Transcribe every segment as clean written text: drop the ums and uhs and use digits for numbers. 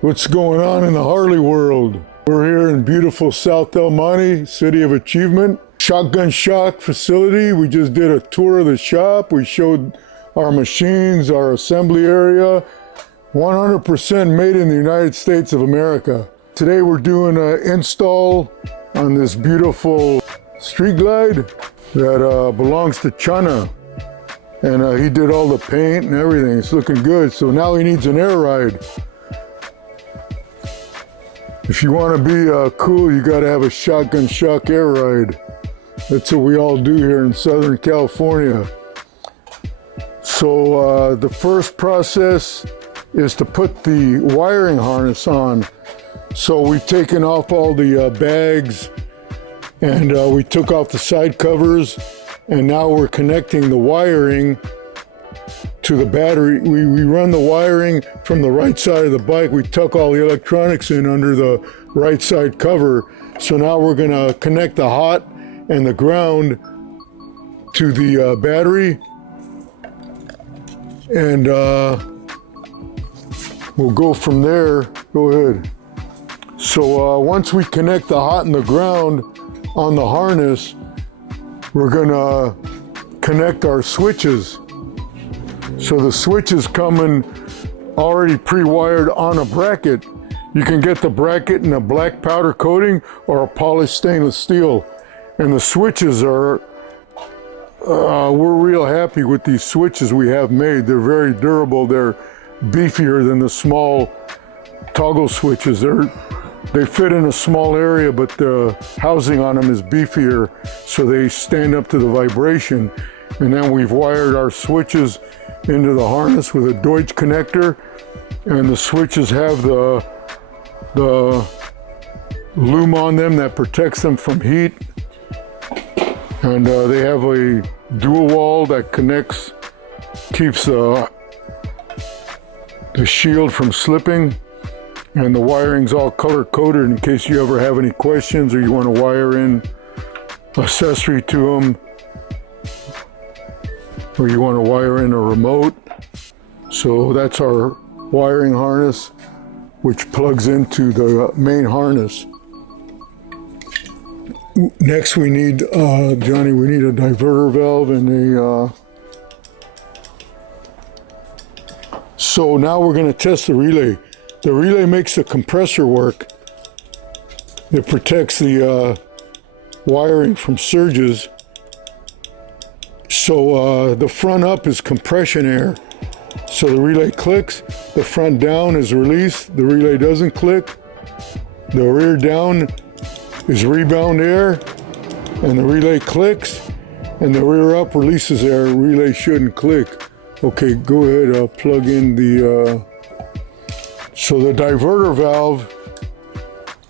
What's going on in the Harley world? We're here in beautiful South El Monte, City of Achievement. Shotgun Shock facility. We just did a tour of the shop. We showed our machines, our assembly area. 100% made in the United States of America. Today we're doing an install on this beautiful Street Glide that belongs to Chana. And he did all the paint and everything. It's looking good. So now he needs an air ride. If you want to be cool, you got to have a Shotgun Shock air ride. That's what we all do here in Southern California. So the first process is to put the wiring harness on. So we've taken off all the bags and we took off the side covers, and now we're connecting the wiring to the battery. We run the wiring from the right side of the bike. We tuck all the electronics in under the right side cover. So now we're gonna connect the hot and the ground to the battery, and we'll go from there. Go ahead. So once we connect the hot and the ground on the harness, we're gonna connect our switches. So the switches come in already pre-wired on a bracket. You can get the bracket in a black powder coating or a polished stainless steel. And the switches are, we're real happy with these switches we have made. They're very durable. They're beefier than the small toggle switches. They fit in a small area, but the housing on them is beefier, so they stand up to the vibration. And then we've wired our switches into the harness with a Deutsch connector, and the switches have the loom on them that protects them from heat. And they have a dual wall that keeps the shield from slipping. And the wiring's all color coded in case you ever have any questions or you want to wire in accessory to them, or you want to wire in a remote. So that's our wiring harness, which plugs into the main harness. Next we need, Johnny, we need a diverter valve and a... So now we're going to test the relay. The relay makes the compressor work. It protects the wiring from surges. So the front up is compression air. So the relay clicks, the front down is released, the relay doesn't click. The rear down is rebound air, and the relay clicks, and the rear up releases air. Relay shouldn't click. Okay, go ahead, plug in the... So the diverter valve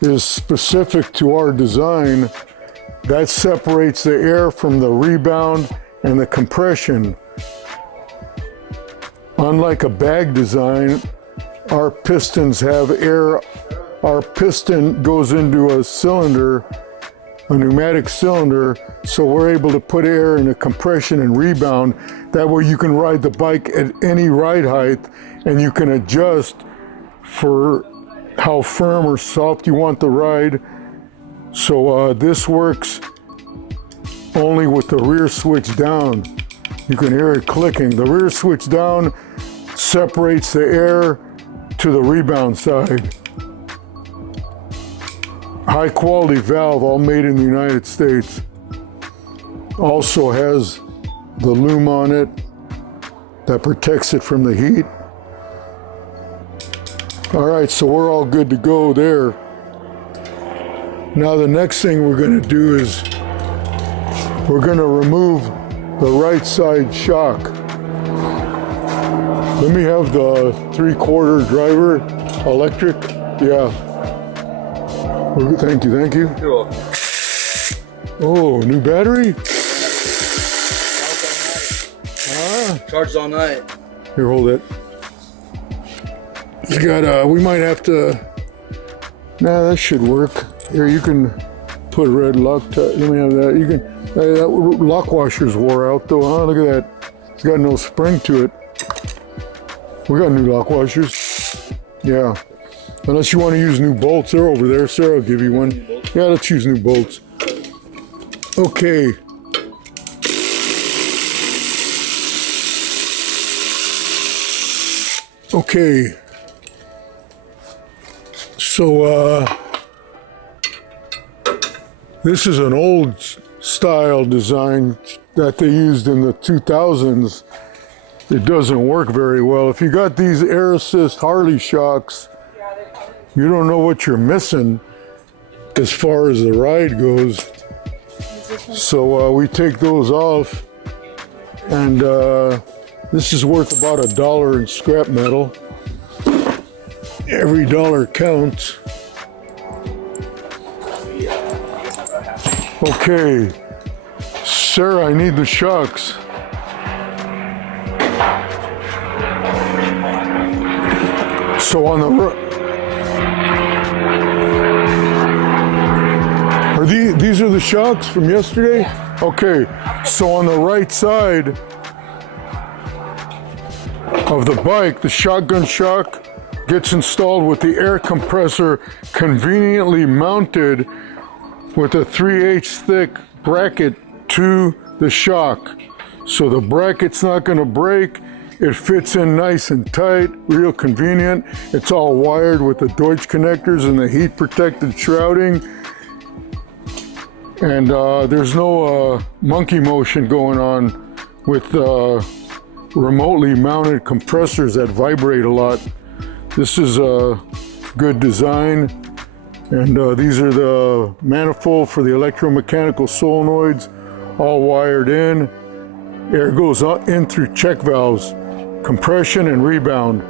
is specific to our design. That separates the air from the rebound and the compression. Unlike a bag design, our pistons have air. Our piston goes into a cylinder, a pneumatic cylinder, so we're able to put air in a compression and rebound. That way you can ride the bike at any ride height, and you can adjust for how firm or soft you want the ride. So this works only with the rear switch down. You can hear it clicking. The rear switch down separates the air to the rebound side. High quality valve, all made in the United States. Also has the loom on it that protects it from the heat. All right, so we're all good to go there. Now the next thing we're going to do is we're going to remove the right side shock. Let me have the 3/4 driver electric. Yeah. Thank you, thank you. You're welcome. Oh, new battery? Charged all night. Here, hold it. You got, we might have to, nah, that should work. Here, you can put a red Loctite, let me have that. You can, that lock washer's wore out though, huh? Look at that. It's got no spring to it. We got new lock washers. Yeah. Unless you want to use new bolts, they're over there. Sarah will give you one. Yeah, let's use new bolts. Okay. Okay. So, this is an old style design that they used in the 2000s. It doesn't work very well. If you got these air assist Harley shocks, you don't know what you're missing as far as the ride goes. So we take those off, and this is worth about $1 in scrap metal. Every dollar counts. Okay, Sarah, I need the shocks. So on the these are the shocks from yesterday? Yeah. Okay, so on the right side of the bike, the shotgun shock gets installed with the air compressor conveniently mounted with a 3/8 thick bracket to the shock. So the bracket's not going to break. It fits in nice and tight, real convenient. It's all wired with the Deutsch connectors and the heat protected shrouding. And there's no monkey motion going on with remotely mounted compressors that vibrate a lot. This is a good design. And these are the manifold for the electromechanical solenoids, all wired in. Air goes in through check valves, compression and rebound.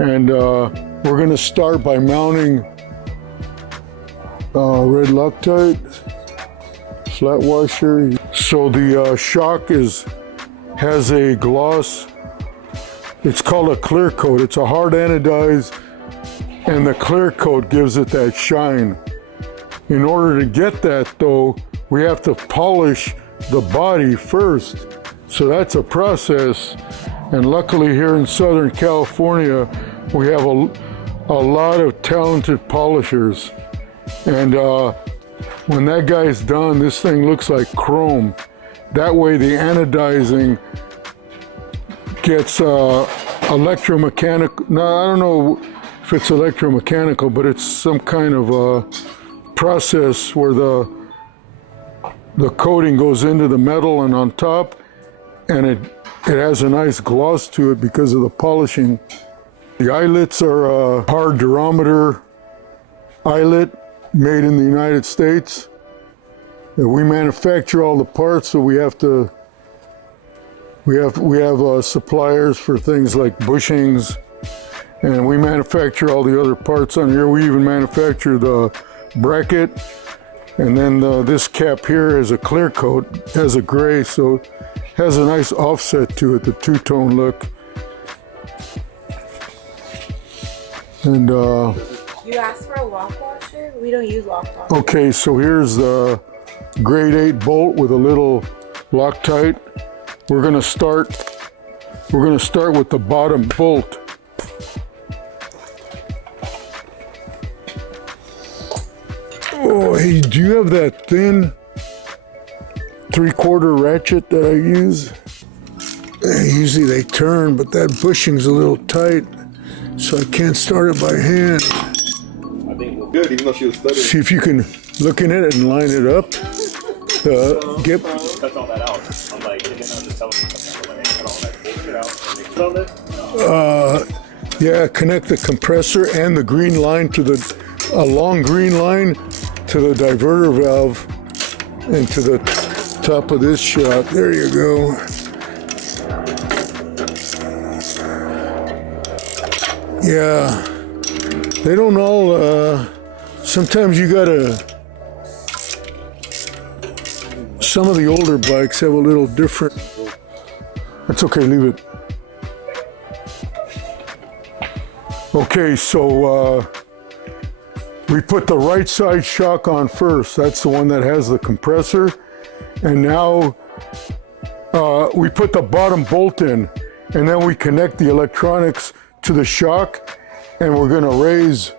And we're going to start by mounting red Loctite, flat washer. So the shock has a gloss. It's called a clear coat. It's a hard anodized, and the clear coat gives it that shine. In order to get that though, we have to polish the body first. So that's a process. And luckily here in Southern California, we have a lot of talented polishers. And when that guy's done, this thing looks like chrome. That way the anodizing gets electromechanical. No, I don't know if it's electromechanical, but it's some kind of a process where the coating goes into the metal and on top, and it has a nice gloss to it because of the polishing. The eyelets are a hard durometer eyelet made in the United States. We manufacture all the parts, so we have suppliers for things like bushings, and we manufacture all the other parts on here. We even manufacture the bracket, and then this cap here is a clear coat, has a gray, so it has a nice offset to it, the two-tone look. And you asked for a lock washer? We don't use lock washers. okay, so here's the grade 8 bolt with a little Loctite. We're gonna start with the bottom bolt. Oh, hey, do you have that thin 3/4 ratchet that I use? Usually they turn, but that bushing's a little tight, so I can't start it by hand. I think we're good, even though she was stuttering. See if you can look in it and line it up. Get Cut all that out. I'm like, and then I'm just telling them, cut all that bullshit out. And they yeah, connect the compressor and the green line to a long green line to the diverter valve and to the top of this shot. There you go. Yeah, they don't all, sometimes you gotta, some of the older bikes have a little different. That's okay, leave it. Okay, so we put the right side shock on first. That's the one that has the compressor. And now we put the bottom bolt in, and then we connect the electronics to the shock, and we're gonna raise.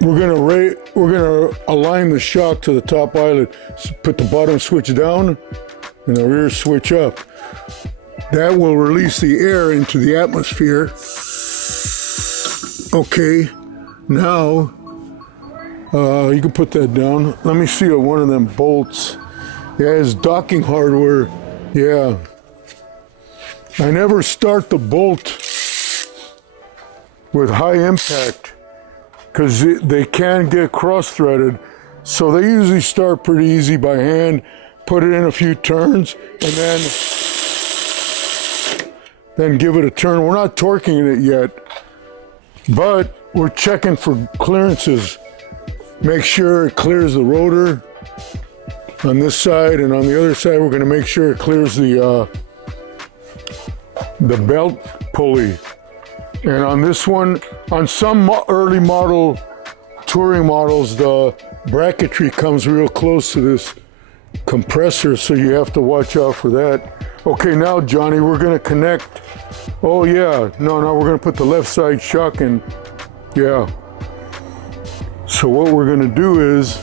We're gonna align the shock to the top eyelet. Put the bottom switch down and the rear switch up. That will release the air into the atmosphere. Okay, now you can put that down. Let me see one of them bolts. Yeah, it's docking hardware. Yeah. I never start the bolt with high impact because they can get cross-threaded. So they usually start pretty easy by hand, put it in a few turns, and then give it a turn. We're not torquing it yet, but we're checking for clearances. Make sure it clears the rotor on this side, and on the other side we're going to make sure it clears the belt pulley. And on this one, on some early model touring models, the bracketry comes real close to this compressor, so you have to watch out for that. Okay, now Johnny, we're going to connect. Oh yeah, no, we're going to put the left side shock in. Yeah. So what we're going to do is,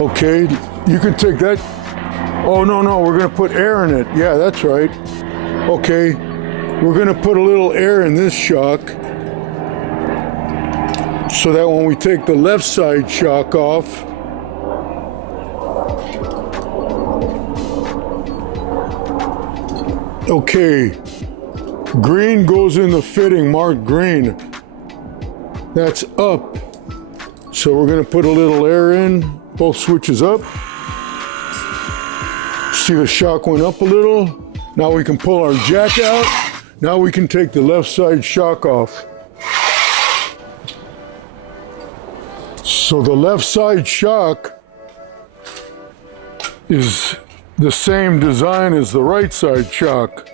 okay, you can take that. Oh no, we're going to put air in it. Yeah, that's right. Okay, we're going to put a little air in this shock so that when we take the left side shock off, okay, green goes in the fitting, marked green. That's up. So we're going to put a little air in, both switches up. See the shock went up a little. Now we can pull our jack out. Now we can take the left side shock off. So the left side shock is the same design as the right side shock.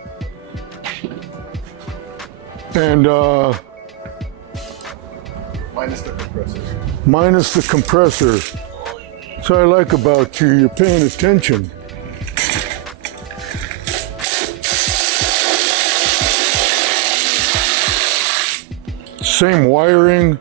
And Minus the compressor. minus the compressor. That's what I like about you, you're paying attention. Same wiring.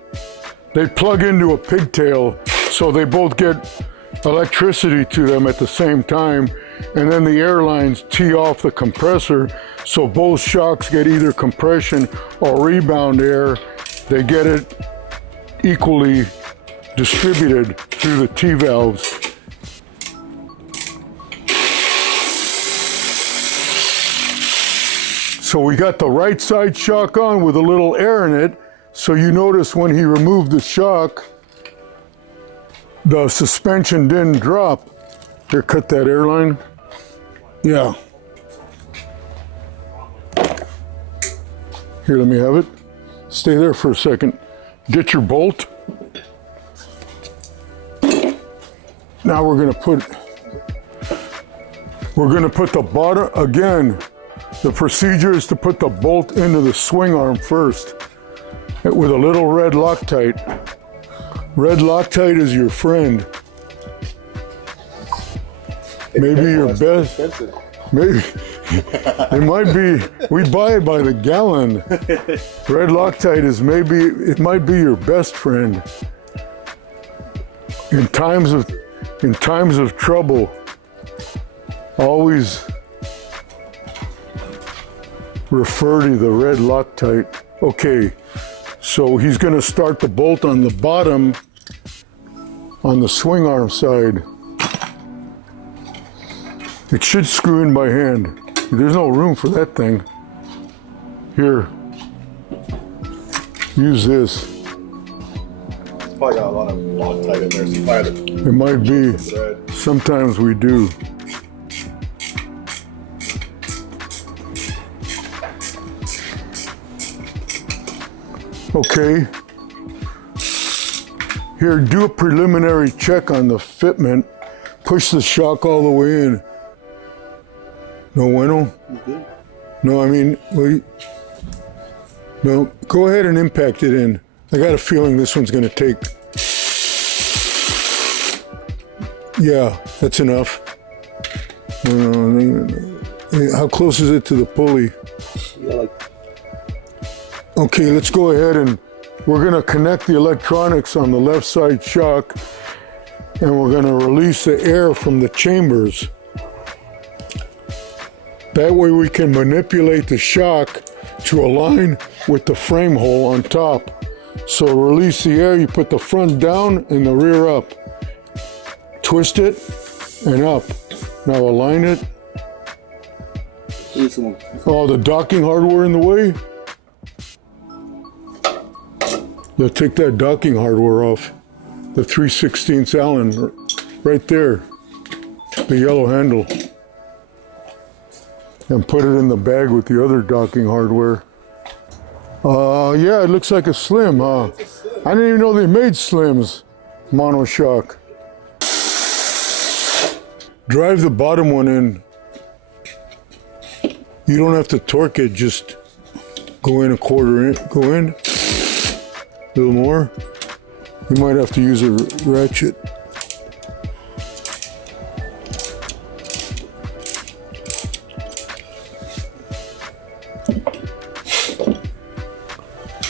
They plug into a pigtail, so they both get electricity to them at the same time. And then the airlines tee off the compressor, so both shocks get either compression or rebound air. They get it equally distributed through the T-valves. So we got the right side shock on with a little air in it. So you notice when he removed the shock, the suspension didn't drop. Here, cut that airline. Yeah. Here, let me have it. Stay there for a second. Get your bolt. Now we're gonna put the bottom, again, the procedure is to put the bolt into the swing arm first with a little red Loctite. Red Loctite is your friend. Maybe your best. Maybe it might be. We buy it by the gallon. Red Loctite is it might be your best friend in times of trouble. Always refer to the red Loctite. Okay, so he's going to start the bolt on the bottom on the swing arm side. It should screw in by hand. There's no room for that thing. Here, use this. Probably got a lot of Loctite in there, so you probably have to It might be. thread. Sometimes we do. Okay. Here, do a preliminary check on the fitment. Push the shock all the way in. No bueno? No, I mean, wait. No, go ahead and impact it in. I got a feeling this one's gonna take. Yeah, that's enough. How close is it to the pulley? Yeah, like Okay, let's go ahead and we're gonna connect the electronics on the left side shock, and we're gonna release the air from the chambers. That way we can manipulate the shock to align with the frame hole on top. So release the air, you put the front down and the rear up. Twist it and up. Now align it. Oh, the docking hardware in the way? Yeah, take that docking hardware off. The 3/16 Allen, right there. The yellow handle. And put it in the bag with the other docking hardware. Yeah, it looks like a slim, huh? I didn't even know they made slims. Monoshock. Drive the bottom one in. You don't have to torque it, just go in a quarter in, go in. A little more. You might have to use a ratchet.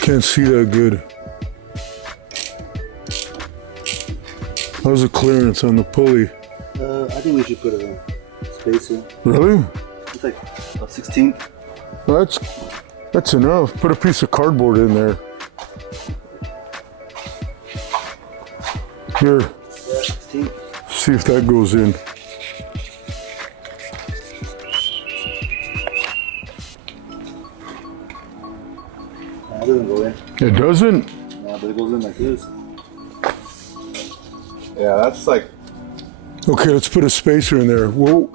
Can't see that good. How's the clearance on the pulley? I think we should put a spacer. Really? It's like a 16. That's enough. Put a piece of cardboard in there. Here, Yeah, 16. see if that goes in. Nah, it doesn't go in. It doesn't? Nah, but it goes in like this. Yeah, that's like. Okay, let's put a spacer in there. We'll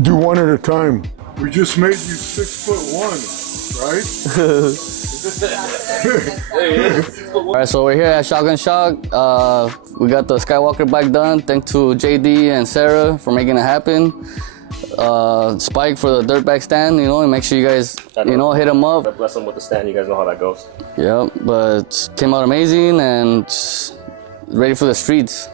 do one at a time. We just made you 6'1", right? All right, so we're here at Shotgun Shock. We got the Skywalker bike done. Thanks to JD and Sarah for making it happen. Spike for the dirt bike stand, and make sure you guys, hit them up. Bless them with the stand. You guys know how that goes. Yep, but came out amazing and ready for the streets.